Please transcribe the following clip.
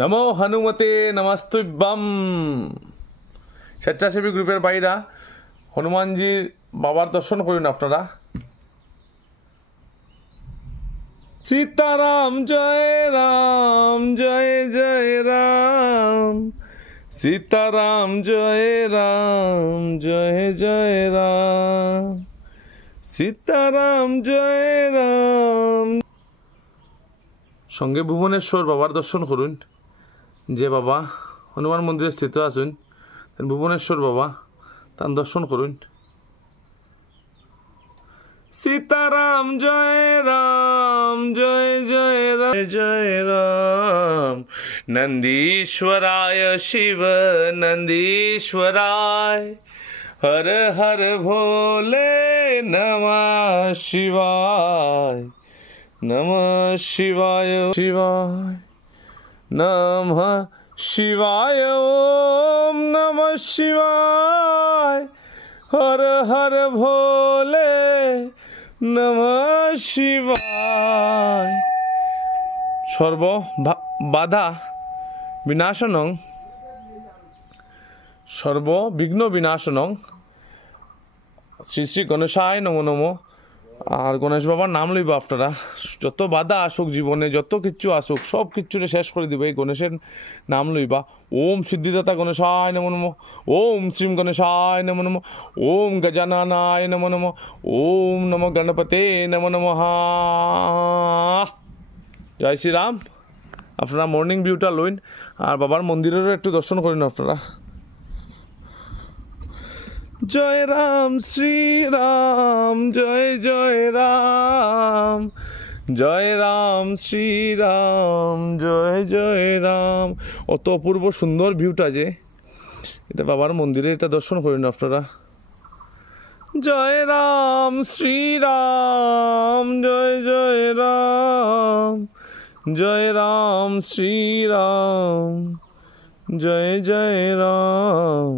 নমো হনুমতে নমস্তুভ্যম। স্বেচ্ছাসেবী গ্রুপের ভাইরা হনুমানজির বাবার দর্শন করুন আপনারা। সীতারাম জয় রাম জয় জয় রাম, সীতারাম জয় রাম জয় জয় রাম, সীতারাম জয় রাম। সঙ্গে ভুবনেশ্বর বাবার দর্শন করুন, যে বাবা হনুমান মন্দিরে স্থিত আছেন ভুবনেশ্বর বাবা, তার দর্শন করুন। সীতারাম জয় রাম জয় জয় রাম জয় রাম, নন্দীশ্বরায় শিব নন্দীশ্বরায়, হর হর ভোলে নমঃ শিবায়, নমঃ শিবায় শিবায় নমঃ শিবায়, ওম নমঃ শিবায়, হর হর ভোলে নমঃ শিবায়। সর্ব বাধা বিনাশনং সর্ববিঘ্ন বিনাশনং শ্রী শ্রী গণেশায় নমো নমো। আর গণেশ বাবার নাম লইব আপনারা, যত বাধা আসুক জীবনে, যত কিচ্ছু আসুক সব কিচ্ছুরে শেষ করে দিব এই গণেশের নাম লইবা। ওম সিদ্ধিদাতা গণেশায় নমো নমো, ওম শ্রীম গণেশায় নমো নমো, ওম গজাননায় নমো নমো, ওম নমো গণপতে নমো নমঃ। জয় শ্রীরাম। আপনারা মর্নিং ভিউটা লইন আর বাবার মন্দিরেরও একটু দর্শন করেন আপনারা। জয় রাম শ্রীরাম জয় জয় রাম, জয় রাম শ্রীরাম জয় জয় রাম। অত অপূর্ব সুন্দর ভিউটা যে, এটা বাবার মন্দিরে, এটা দর্শন করেন আপনারা। জয় রাম শ্রীরাম জয় জয় রাম, জয় রাম শ্রীরাম জয় জয় রাম।